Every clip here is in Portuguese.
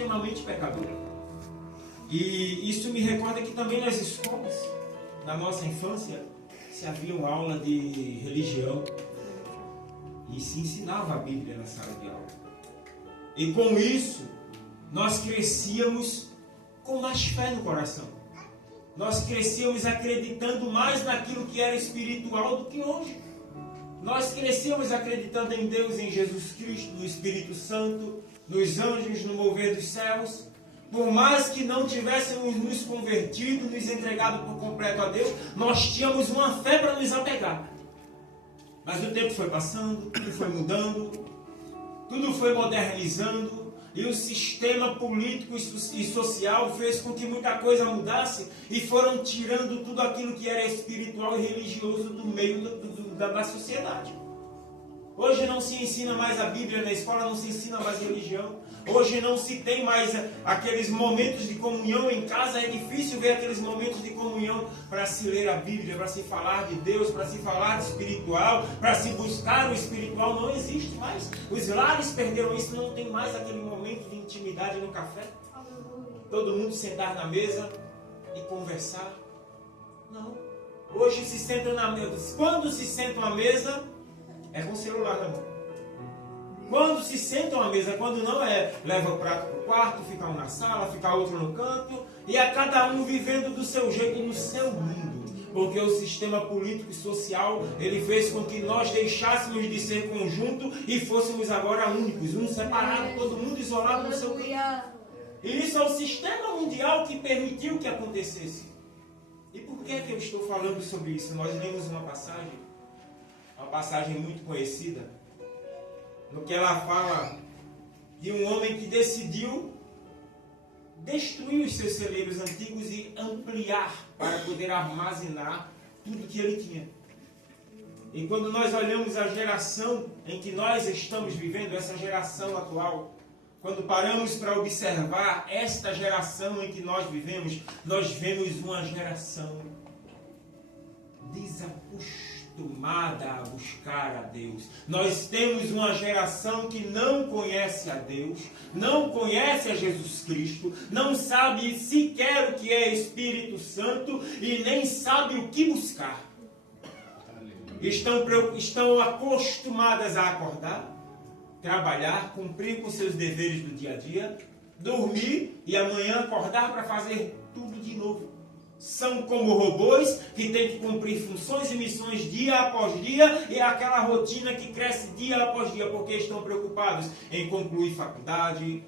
extremamente pecador. E isso me recorda que também nas escolas, na nossa infância, se havia uma aula de religião e se ensinava a Bíblia na sala de aula. E com isso, nós crescíamos com mais fé no coração. Nós crescíamos acreditando mais naquilo que era espiritual do que hoje. Nós crescíamos acreditando em Deus, em Jesus Cristo, no Espírito Santo, nos anjos, no mover dos céus. Por mais que não tivéssemos nos convertido, nos entregado por completo a Deus, nós tínhamos uma fé para nos apegar. Mas o tempo foi passando, tudo foi mudando, tudo foi modernizando, e o sistema político e social fez com que muita coisa mudasse e foram tirando tudo aquilo que era espiritual e religioso do meio da sociedade. Hoje não se ensina mais a Bíblia na escola, não se ensina mais religião. Hoje não se tem mais aqueles momentos de comunhão em casa. É difícil ver aqueles momentos de comunhão para se ler a Bíblia, para se falar de Deus, para se falar de espiritual, para se buscar o espiritual. Não existe mais. Os lares perderam isso, não tem mais aquele momento de intimidade no café. Todo mundo sentar na mesa e conversar. Não. Hoje se sentam na mesa. Quando se sentam à mesa, é com o celular na mão. Quando se sentam à mesa, quando não é, leva o prato para o quarto, fica um na sala, fica outro no canto, e a cada um vivendo do seu jeito, no seu mundo. Porque o sistema político e social, ele fez com que nós deixássemos de ser conjunto e fôssemos agora únicos, um separado, todo mundo isolado no seu canto. E isso é o sistema mundial que permitiu que acontecesse. E por que eu estou falando sobre isso? Nós lemos uma passagem muito conhecida, no que ela fala de um homem que decidiu destruir os seus celeiros antigos e ampliar para poder armazenar tudo que ele tinha. E quando nós olhamos a geração em que nós estamos vivendo, essa geração atual, quando paramos para observar esta geração em que nós vivemos, nós vemos uma geração desacostumada a buscar a Deus. Nós temos uma geração que não conhece a Deus, não conhece a Jesus Cristo, não sabe sequer o que é Espírito Santo e nem sabe o que buscar. Estão acostumadas a acordar, trabalhar, cumprir com seus deveres do dia a dia, dormir e amanhã acordar para fazer tudo de novo. São como robôs que têm que cumprir funções e missões dia após dia, e é aquela rotina que cresce dia após dia, porque estão preocupados em concluir faculdade,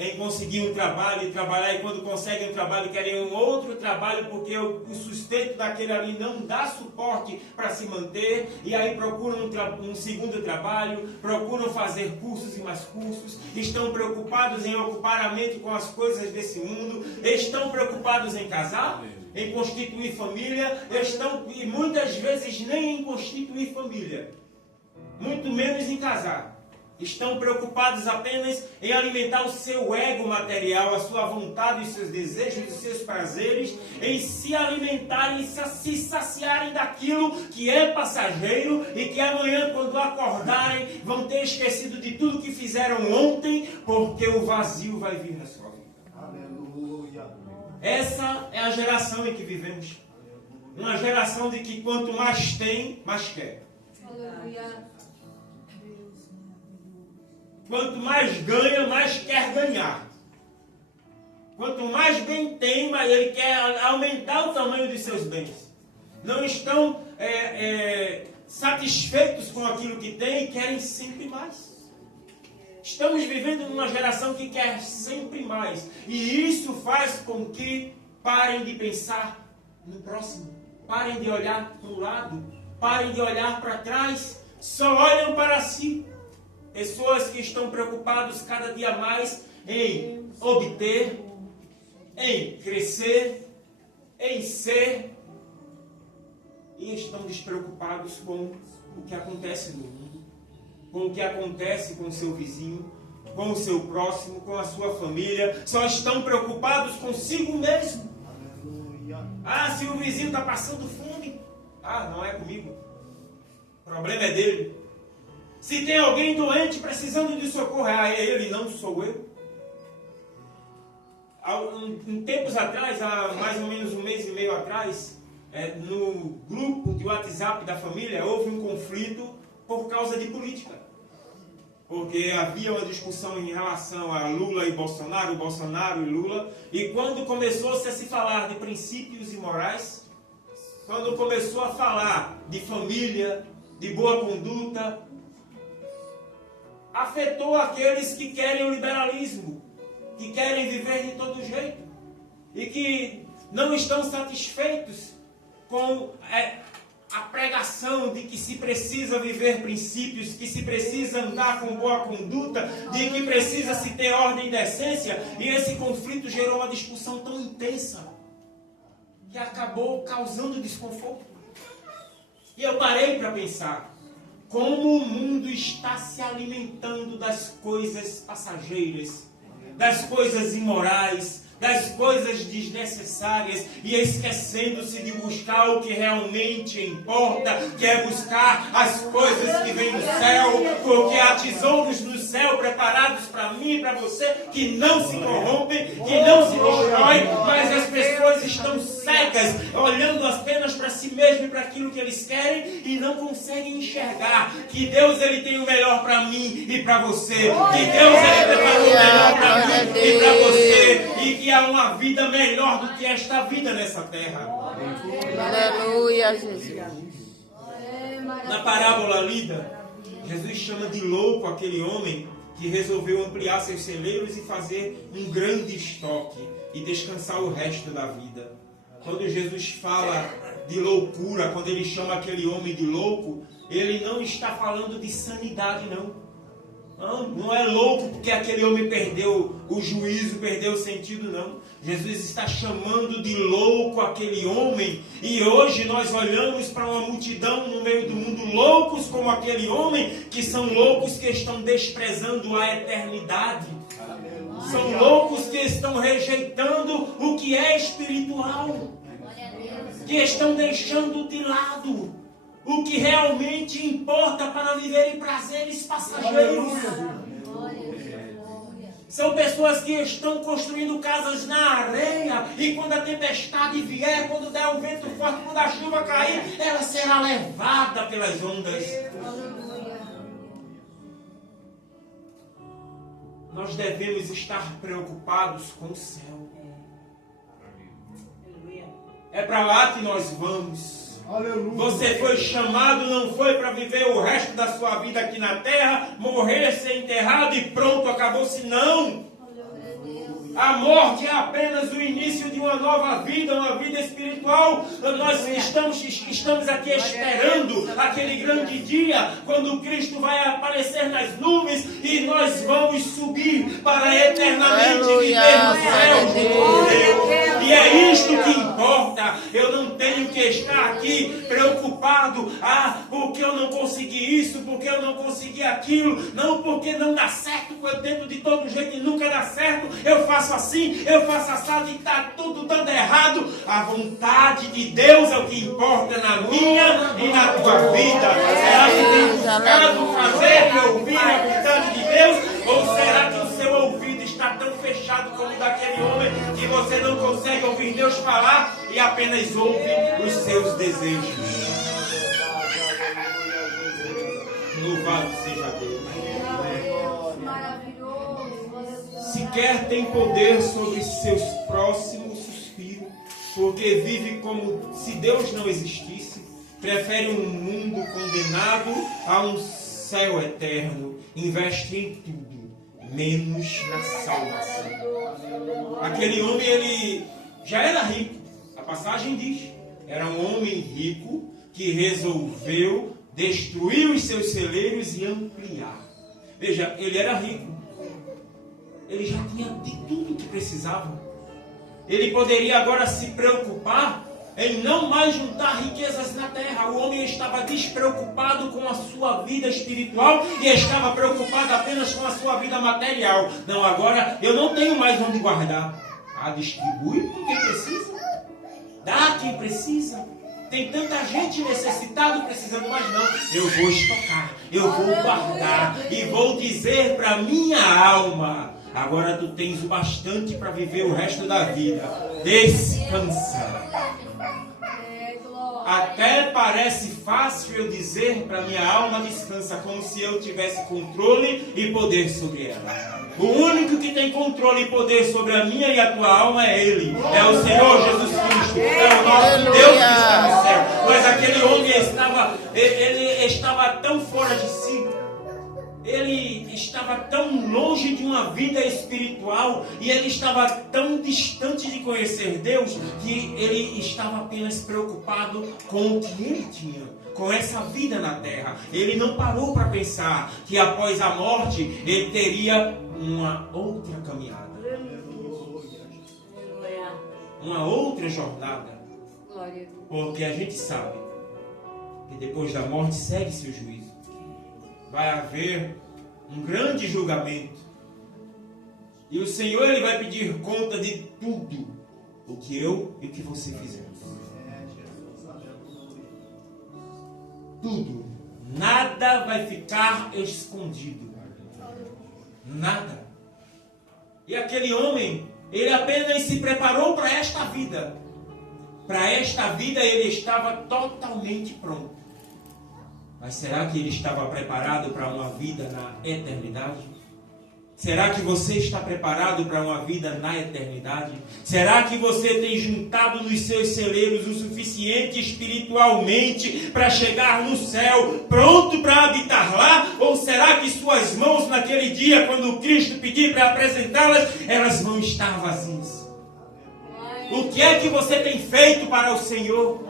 em conseguir um trabalho e trabalhar, e quando conseguem um trabalho querem um outro trabalho, porque o sustento daquele ali não dá suporte para se manter, e aí procuram um segundo trabalho, procuram fazer cursos e mais cursos, estão preocupados em ocupar a mente com as coisas desse mundo, estão preocupados em casar, em constituir família, e muitas vezes nem em constituir família, muito menos em casar. Estão preocupados apenas em alimentar o seu ego material, a sua vontade, os seus desejos, os seus prazeres, em se alimentarem, se saciarem daquilo que é passageiro e que amanhã, quando acordarem, vão ter esquecido de tudo que fizeram ontem, porque o vazio vai vir na sua vida. Aleluia. Essa é a geração em que vivemos. Uma geração de que quanto mais tem, mais quer. Aleluia. Quanto mais ganha, mais quer ganhar. Quanto mais bem tem, mais ele quer aumentar o tamanho dos seus bens. Não estão satisfeitos com aquilo que têm e querem sempre mais. Estamos vivendo numa geração que quer sempre mais. E isso faz com que parem de pensar no próximo. Parem de olhar para o lado. Parem de olhar para trás. Só olham para si. Pessoas que estão preocupadas cada dia mais em obter, em crescer, em ser, e estão despreocupados com o que acontece no mundo, com o que acontece com o seu vizinho, com o seu próximo, com a sua família. Só estão preocupados consigo mesmo. Ah, se o vizinho está passando fome, não é comigo. O problema é dele. Se tem alguém doente precisando de socorro, é ele, não sou eu. tempos atrás, há mais ou menos um mês e meio atrás, no grupo de WhatsApp da família, houve um conflito por causa de política. Porque havia uma discussão em relação a Lula e Bolsonaro, Bolsonaro e Lula, e quando começou-se a se falar de princípios e morais, quando começou a falar de família, de boa conduta, afetou aqueles que querem o liberalismo, que querem viver de todo jeito e que não estão satisfeitos com a pregação de que se precisa viver princípios, que se precisa andar com boa conduta, de que precisa se ter ordem e decência, e esse conflito gerou uma discussão tão intensa que acabou causando desconforto. E eu parei para pensar como o mundo está se alimentando das coisas passageiras, das coisas imorais, das coisas desnecessárias e esquecendo-se de buscar o que realmente importa, que é buscar as coisas que vêm do céu, porque há tesouros no céu preparados para mim e para você, que não se corrompem, que não se destroem, mas as pessoas estão cegas, olhando apenas para si mesmo e para aquilo que eles querem e não conseguem enxergar que Deus ele tem o melhor para mim e para você, que Deus ele preparou o melhor para mim e para você, e que há uma vida melhor do que esta vida nessa terra. Aleluia, Jesus. Na parábola lida, Jesus chama de louco aquele homem que resolveu ampliar seus celeiros e fazer um grande estoque e descansar o resto da vida. Quando Jesus fala de loucura, quando ele chama aquele homem de louco, ele não está falando de sanidade, não. Não é louco porque aquele homem perdeu o juízo, perdeu o sentido, não. Jesus está chamando de louco aquele homem. E hoje nós olhamos para uma multidão no meio do mundo, loucos como aquele homem, que são loucos que estão desprezando a eternidade. São loucos que estão rejeitando o que é espiritual, que estão deixando de lado o que realmente importa para viver em prazeres passageiros. São pessoas que estão construindo casas na areia, e quando a tempestade vier, quando der um vento forte, quando a chuva cair, ela será levada pelas ondas. Nós devemos estar preocupados com o céu. É para lá que nós vamos. Aleluia. Você foi chamado, não foi para viver o resto da sua vida aqui na terra, morrer, ser enterrado e pronto, acabou-se, não. A morte é apenas o início de uma nova vida, uma vida espiritual. Nós estamos aqui esperando aquele grande dia, quando Cristo vai aparecer nas nuvens e nós vamos subir para eternamente viver no céu com Deus. E é isto que importa. Eu não tenho que estar aqui preocupado, porque eu não consegui isso, porque eu não consegui aquilo, não, porque não dá certo, eu tento de todo jeito e nunca dá certo, eu faço assim, eu faço assado e está tudo dando errado. A vontade de Deus é o que importa na minha e na tua vida. Será que tem buscado fazer e ouvir a vontade de Deus? Ou será que o seu ouvido está tão fechado como o daquele homem que você não consegue ouvir Deus falar e apenas ouve os seus desejos? Louvado seja Deus. Sequer tem poder sobre seus próximos suspiros, porque vive como se Deus não existisse. Prefere um mundo condenado a um céu eterno. Investe em tudo, menos na salvação. Aquele homem, ele já era rico. A passagem diz, era um homem rico que resolveu destruir os seus celeiros e ampliar. Veja, ele era rico. Ele já tinha de tudo que precisava. Ele poderia agora se preocupar em não mais juntar riquezas na terra. O homem estava despreocupado com a sua vida espiritual e estava preocupado apenas com a sua vida material. Não, agora eu não tenho mais onde guardar. Distribui com quem precisa. Dá a quem precisa. Tem tanta gente necessitada precisando, mas não. Eu vou estocar, eu vou guardar e vou dizer para minha alma: Agora tu tens o bastante para viver o resto da vida. Descansa. Até parece fácil eu dizer para minha alma descansa, como se eu tivesse controle e poder sobre ela. O único que tem controle e poder sobre a minha e a tua alma é Ele. É o Senhor Jesus Cristo. É o nosso Deus que está no céu. Mas aquele homem ele estava tão fora de si. Ele estava tão longe de uma vida espiritual e ele estava tão distante de conhecer Deus que ele estava apenas preocupado com o que ele tinha, com essa vida na terra. Ele não parou para pensar que após a morte ele teria uma outra caminhada, uma outra jornada, porque a gente sabe que depois da morte segue-se o juízo. Vai haver um grande julgamento. E o Senhor ele vai pedir conta de tudo o que eu e o que você fizemos. Tudo. Nada vai ficar escondido. Nada. E aquele homem, ele apenas se preparou para esta vida. Para esta vida ele estava totalmente pronto. Mas será que ele estava preparado para uma vida na eternidade? Será que você está preparado para uma vida na eternidade? Será que você tem juntado nos seus celeiros o suficiente espiritualmente para chegar no céu, pronto para habitar lá? Ou será que suas mãos naquele dia, quando Cristo pedir para apresentá-las, elas vão estar vazias? O que é que você tem feito para o Senhor?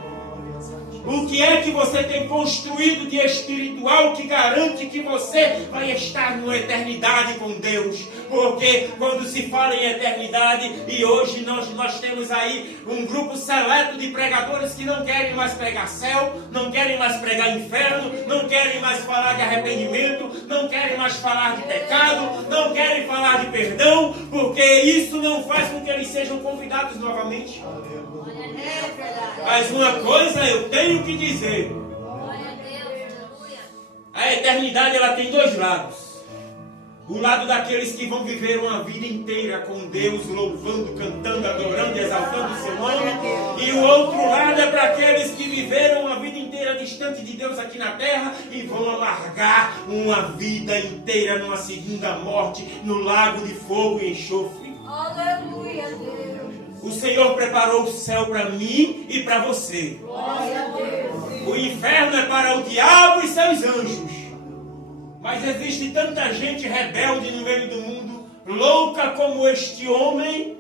O que é que você tem construído de espiritual que garante que você vai estar numa eternidade com Deus? Porque quando se fala em eternidade, e hoje nós temos aí um grupo seleto de pregadores que não querem mais pregar céu, não querem mais pregar inferno, não querem mais falar de arrependimento, não querem mais falar de pecado, não querem falar de perdão, porque isso não faz com que eles sejam convidados novamente. Mas uma coisa eu tenho que dizer: a eternidade ela tem dois lados. O lado daqueles que vão viver uma vida inteira com Deus, louvando, cantando, adorando e exaltando o seu nome. E o outro lado é para aqueles que viveram uma vida inteira distante de Deus aqui na terra e vão amargar uma vida inteira numa segunda morte, no lago de fogo e enxofre. Aleluia, Deus. O Senhor preparou o céu para mim e para você. O inferno é para o diabo e seus anjos. Mas existe tanta gente rebelde no meio do mundo, louca como este homem,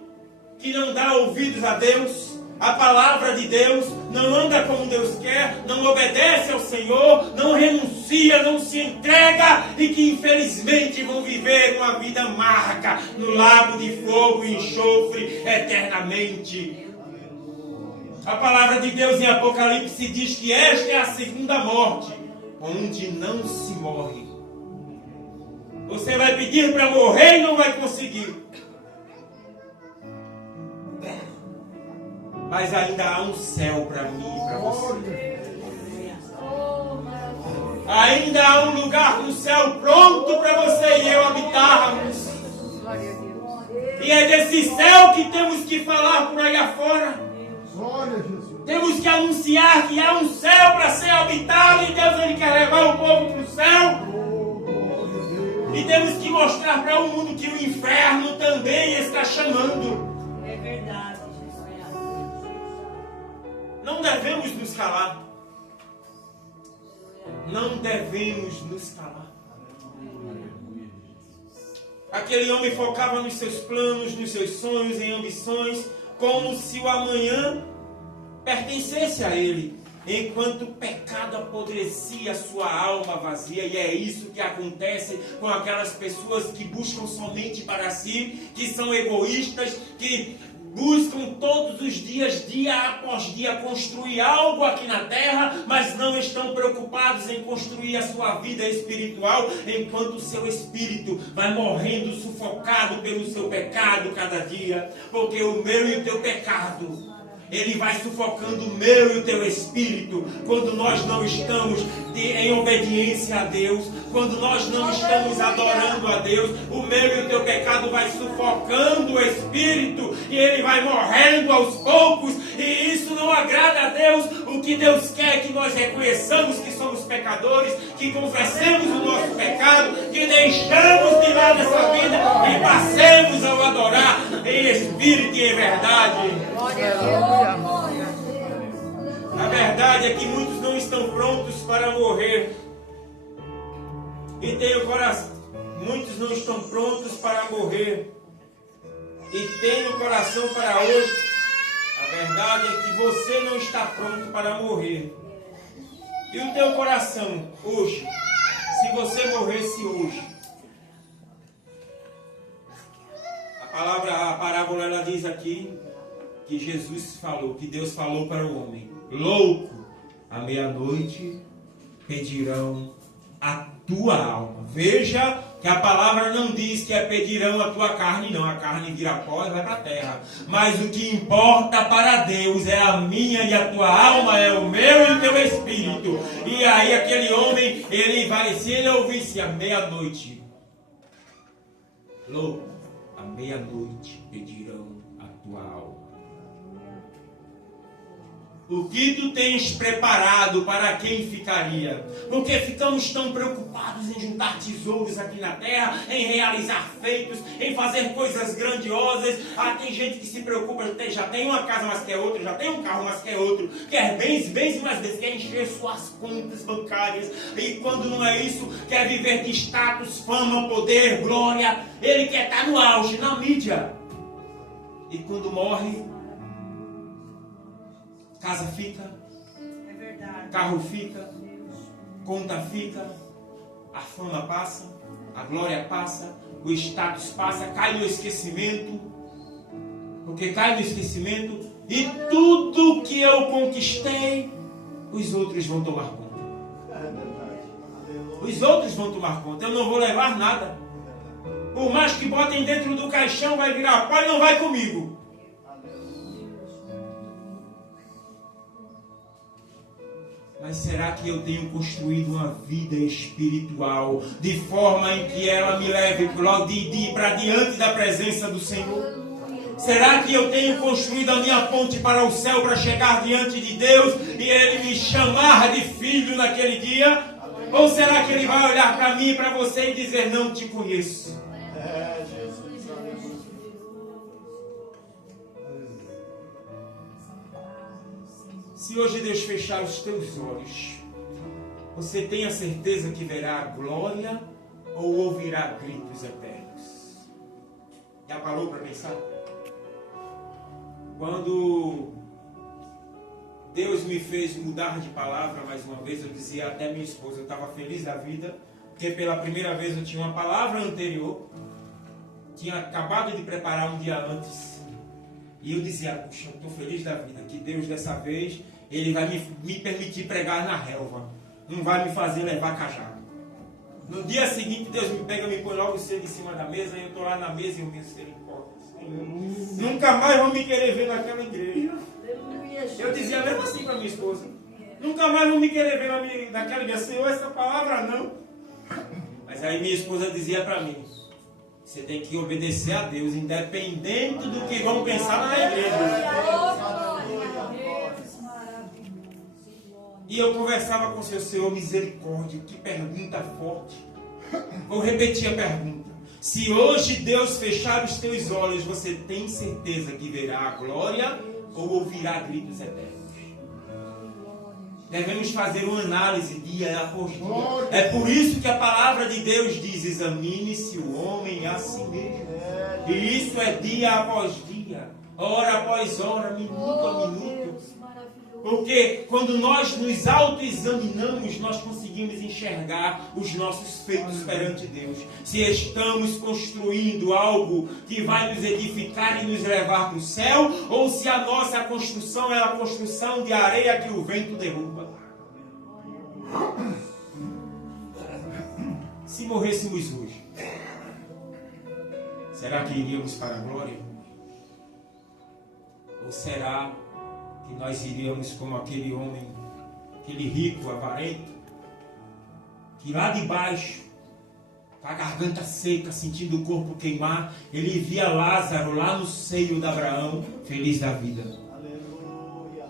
que não dá ouvidos a Deus, a palavra de Deus, não anda como Deus quer, não obedece ao Senhor, não renuncia, não se entrega e que infelizmente vão viver uma vida amarga no lago de fogo e enxofre eternamente. A palavra de Deus em Apocalipse diz que esta é a segunda morte, onde não se morre. Você vai pedir para morrer e não vai conseguir. Mas ainda há um céu para mim e para você. Ainda há um lugar no céu pronto para você e eu habitarmos. E é desse céu que temos que falar por aí afora. Temos que anunciar que há um céu para ser habitado e Deus ele quer levar o povo para o céu. E temos que mostrar para o mundo que o inferno também está chamando. É verdade. Não devemos nos calar. Não devemos nos calar. Aquele homem focava nos seus planos, nos seus sonhos, em ambições, como se o amanhã pertencesse a ele, enquanto o pecado apodrecia a sua alma vazia. E é isso que acontece com aquelas pessoas que buscam somente para si, que são egoístas, que buscam todos os dias, dia após dia, construir algo aqui na terra, mas não estão preocupados em construir a sua vida espiritual, enquanto o seu espírito vai morrendo sufocado pelo seu pecado cada dia, porque o meu e o teu pecado ele vai sufocando o meu e o teu espírito quando nós não estamos em obediência a Deus, quando nós não estamos adorando a Deus. O meu e o teu pecado vai sufocando o espírito e ele vai morrendo aos poucos, e isso não agrada a Deus. O que Deus quer é que nós reconheçamos que somos pecadores, que confessemos o nosso pecado, que deixamos de lado essa vida e passemos ao adorar em espírito e em verdade. A verdade é que muitos não estão prontos para morrer. E tem o coração. Muitos não estão prontos para morrer. E tem o coração para hoje. A verdade é que você não está pronto para morrer. E o teu coração hoje, se você morresse hoje, a parábola ela diz aqui que Jesus falou, que Deus falou para o homem: louco, à meia-noite pedirão a tua alma. Veja que a palavra não diz que pedirão a tua carne, não. A carne vira pó e vai para a terra. Mas o que importa para Deus é a minha e a tua alma, é o meu e o teu espírito. E aí aquele homem, ele vai, se ele ouvisse à meia-noite, louco, à meia-noite pedirão a tua alma. O que tu tens preparado para quem ficaria? Porque ficamos tão preocupados em juntar tesouros aqui na terra, em realizar feitos, em fazer coisas grandiosas. Tem gente que se preocupa, já tem uma casa mais que outra, já tem um carro mais que outro, quer bens e mais vezes, quer encher suas contas bancárias. E quando não é isso, quer viver de status, fama, poder, glória. Ele quer estar no auge, na mídia. E quando morre, casa fica, É verdade. carro fica, conta fica, a fama passa, a glória passa, o status passa, cai no esquecimento, porque cai no esquecimento, e tudo que eu conquistei, os outros vão tomar conta. Os outros vão tomar conta, eu não vou levar nada. Por mais que botem dentro do caixão, vai virar pó e não vai comigo. Mas será que eu tenho construído uma vida espiritual de forma em que ela me leve para diante da presença do Senhor? Será que eu tenho construído a minha ponte para o céu para chegar diante de Deus e Ele me chamar de filho naquele dia? Ou será que Ele vai olhar para mim e para você e dizer: não te conheço? Se hoje Deus fechar os teus olhos, você tem a certeza que verá a glória ou ouvirá gritos eternos? Já parou para pensar? Quando Deus me fez mudar de palavra mais uma vez, eu dizia até minha esposa, eu estava feliz da vida, porque pela primeira vez eu tinha uma palavra anterior, tinha acabado de preparar um dia antes, e eu dizia: puxa, eu estou feliz da vida, que Deus dessa vez Ele vai me permitir pregar na relva, não vai me fazer levar cajado. No dia seguinte Deus me pega, me põe logo cedo em cima da mesa, e eu estou lá na mesa e eu penso: nunca mais vão me querer ver naquela igreja. Eu dizia mesmo assim para minha esposa: nunca mais vão me querer ver naquela igreja. Senhor, essa palavra não. Mas aí minha esposa dizia para mim: você tem que obedecer a Deus, independente do que vão pensar na igreja. E eu conversava com o Senhor: misericórdia, que pergunta forte. Vou repetir a pergunta. Se hoje Deus fechar os teus olhos, você tem certeza que verá a glória ou ouvirá gritos eternos? Devemos fazer uma análise dia após dia. É por isso que a palavra de Deus diz: examine-se o homem a si mesmo. E isso é dia após dia, hora após hora, minuto a minuto. Porque quando nós nos autoexaminamos, nós conseguimos enxergar os nossos feitos perante Deus. Se estamos construindo algo que vai nos edificar e nos levar para o céu, ou se a nossa construção é a construção de areia que o vento derruba. Se morrêssemos hoje, será que iríamos para a glória? Ou será que nós iríamos como aquele homem, aquele rico, avarento, que lá de baixo, com a garganta seca, sentindo o corpo queimar, ele via Lázaro lá no seio de Abraão, feliz da vida. Aleluia.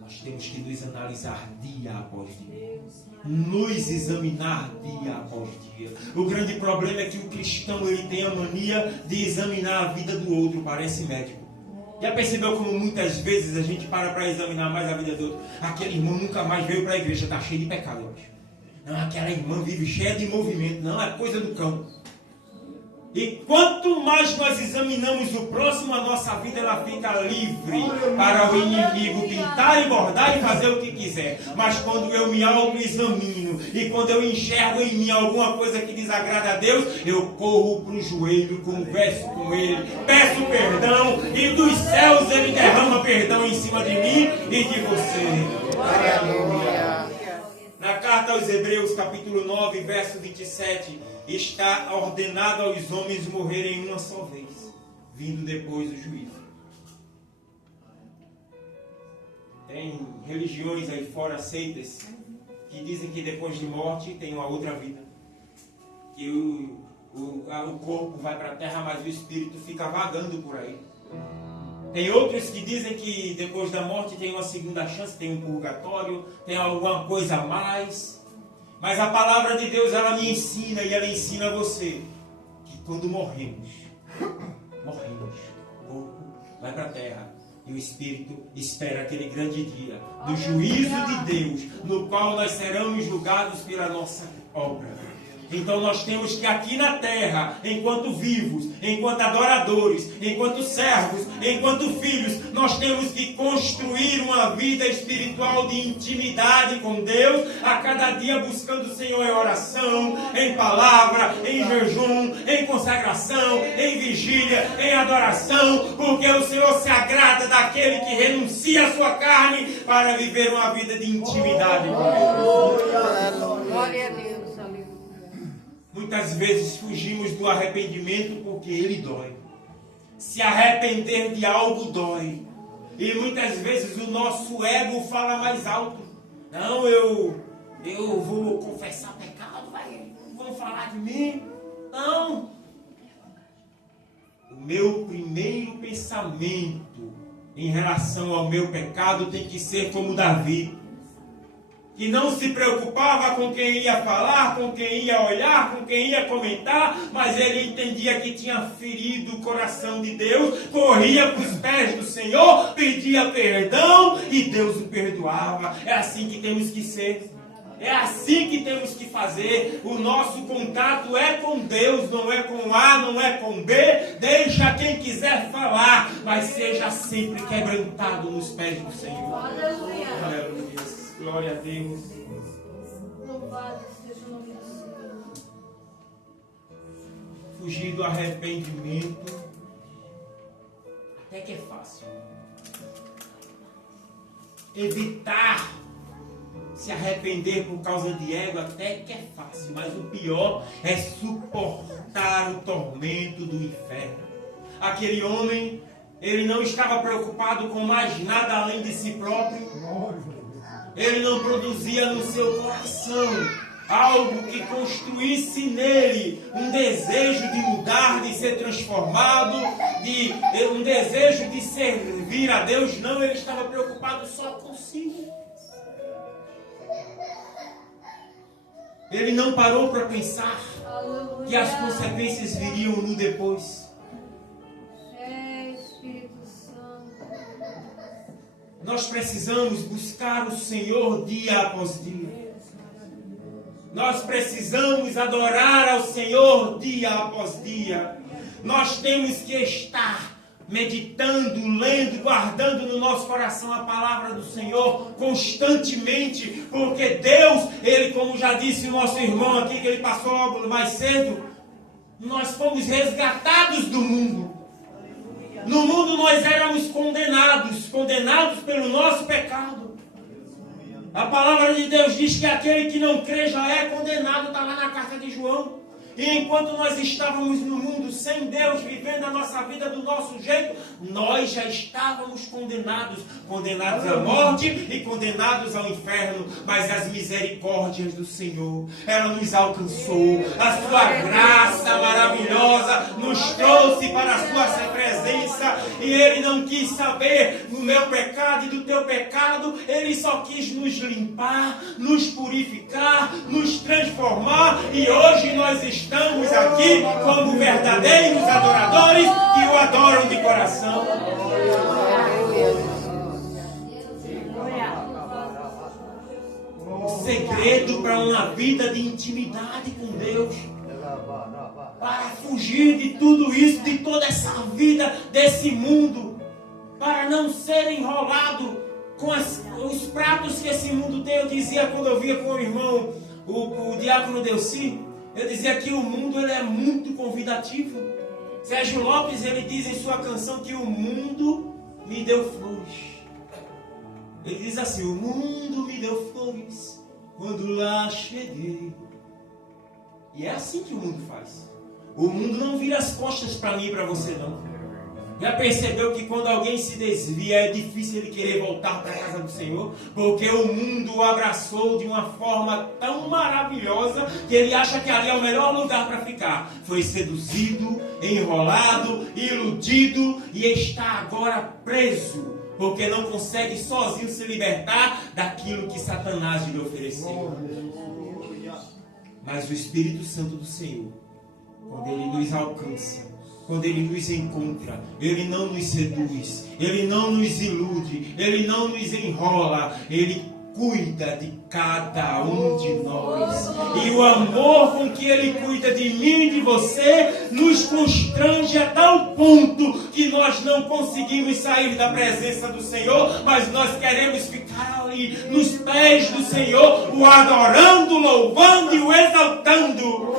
Nós temos que nos analisar dia após dia. Nos examinar dia após dia. O grande problema é que o cristão ele tem a mania de examinar a vida do outro, parece médico. Já percebeu como muitas vezes a gente para examinar mais a vida do outro? Aquele irmão nunca mais veio para a igreja, está cheio de pecado hoje. Não, aquela irmã vive cheia de movimento. Não, é coisa do cão. E quanto mais nós examinamos o próximo, a nossa vida ela fica livre para o inimigo pintar e bordar e fazer o que quiser. Mas quando eu me auto-examino e quando eu enxergo em mim alguma coisa que desagrada a Deus, eu corro para o joelho, converso com Ele, peço perdão e dos céus Ele derrama perdão em cima de mim e de você. Aleluia. Na carta aos Hebreus, capítulo 9, verso 27, está ordenado aos homens morrerem uma só vez, vindo depois o juízo. Tem religiões aí fora, seitas, que dizem que depois de morte tem uma outra vida. Que o corpo vai para a terra, mas o espírito fica vagando por aí. Tem outros que dizem que depois da morte tem uma segunda chance, tem um purgatório, tem alguma coisa a mais. Mas a palavra de Deus, ela me ensina e ela ensina a você que quando morremos, o corpo vai para a terra e o espírito espera aquele grande dia do juízo de Deus, no qual nós seremos julgados pela nossa obra. Então nós temos que aqui na terra, enquanto vivos, enquanto adoradores, enquanto servos, enquanto filhos, nós temos que construir uma vida espiritual de intimidade com Deus, a cada dia buscando o Senhor em oração, em palavra, em jejum, em consagração, em vigília, em adoração, porque o Senhor se agrada daquele que renuncia a sua carne para viver uma vida de intimidade com Deus. Glória a Deus. Muitas vezes fugimos do arrependimento porque ele dói. Se arrepender de algo dói. E muitas vezes o nosso ego fala mais alto. Não, eu vou confessar pecado, vão falar de mim. Não. O meu primeiro pensamento em relação ao meu pecado tem que ser como Davi, que não se preocupava com quem ia falar, com quem ia olhar, com quem ia comentar, mas ele entendia que tinha ferido o coração de Deus, corria para os pés do Senhor, pedia perdão e Deus o perdoava. É assim que temos que ser. É assim que temos que fazer. O nosso contato é com Deus, não é com A, não é com B. Deixa quem quiser falar, mas seja sempre quebrantado nos pés do Senhor. Aleluia. Aleluia. Glória a Deus. Louvado seja o nome do Senhor. Fugir do arrependimento até que é fácil. Evitar se arrepender por causa de ego até que é fácil. Mas o pior é suportar o tormento do inferno. Aquele homem, ele não estava preocupado com mais nada além de si próprio. Ele não produzia no seu coração algo que construísse nele um desejo de mudar, de ser transformado, um desejo de servir a Deus. Não, ele estava preocupado só consigo. Ele não parou para pensar que as consequências viriam no depois. Nós precisamos buscar o Senhor dia após dia. Nós precisamos adorar ao Senhor dia após dia. Nós temos que estar meditando, lendo, guardando no nosso coração a palavra do Senhor constantemente, porque Deus, Ele, como já disse o nosso irmão aqui, que ele passou mais cedo, nós fomos resgatados do mundo. No mundo nós éramos condenados pelo nosso pecado. A palavra de Deus diz que aquele que não crê já é condenado, está lá na carta de João. E enquanto nós estávamos no mundo sem Deus, vivendo a nossa vida do nosso jeito, nós já estávamos condenados. Condenados à morte e condenados ao inferno. Mas as misericórdias do Senhor, ela nos alcançou. A sua graça maravilhosa nos trouxe para a sua presença. E Ele não quis saber do meu pecado e do teu pecado. Ele só quis nos limpar, nos purificar, nos transformar. E hoje nós estamos aqui como verdadeiros adoradores que o adoram de coração. O segredo para uma vida de intimidade com Deus, para fugir de tudo isso, de toda essa vida desse mundo, para não ser enrolado com os pratos que esse mundo tem. Eu dizia quando eu via com o irmão, o diácono Delci, eu dizia que o mundo ele é muito convidativo. Sérgio Lopes, ele diz em sua canção que o mundo me deu flores. Ele diz assim: o mundo me deu flores quando lá cheguei. E é assim que o mundo faz. O mundo não vira as costas para mim e para você, não. Já percebeu que quando alguém se desvia é difícil ele querer voltar para a casa do Senhor? Porque o mundo o abraçou de uma forma tão maravilhosa que ele acha que ali é o melhor lugar para ficar. Foi seduzido, enrolado, iludido e está agora preso, porque não consegue sozinho se libertar daquilo que Satanás lhe ofereceu. Mas o Espírito Santo do Senhor, quando Ele nos alcança, quando Ele nos encontra, Ele não nos seduz, Ele não nos ilude, Ele não nos enrola, Ele cuida de cada um de nós. E o amor com que Ele cuida de mim e de você nos constrange a tal ponto que nós não conseguimos sair da presença do Senhor, mas nós queremos ficar ali nos pés do Senhor, o adorando, louvando e o exaltando.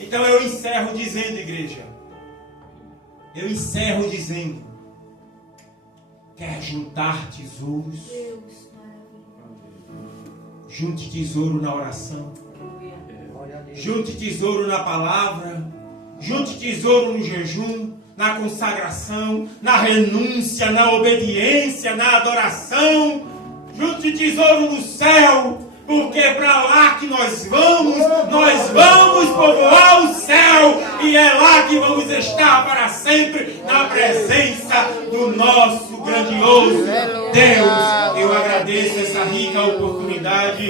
Então eu encerro dizendo, igreja, quer juntar tesouros? Junte tesouro na oração. Junte tesouro na palavra. Junte tesouro no jejum, na consagração, na renúncia, na obediência, na adoração. Junte tesouro no céu, porque para lá que nós vamos povoar o céu, e é lá que vamos estar para sempre, na presença do nosso grandioso Deus. Eu agradeço essa rica oportunidade.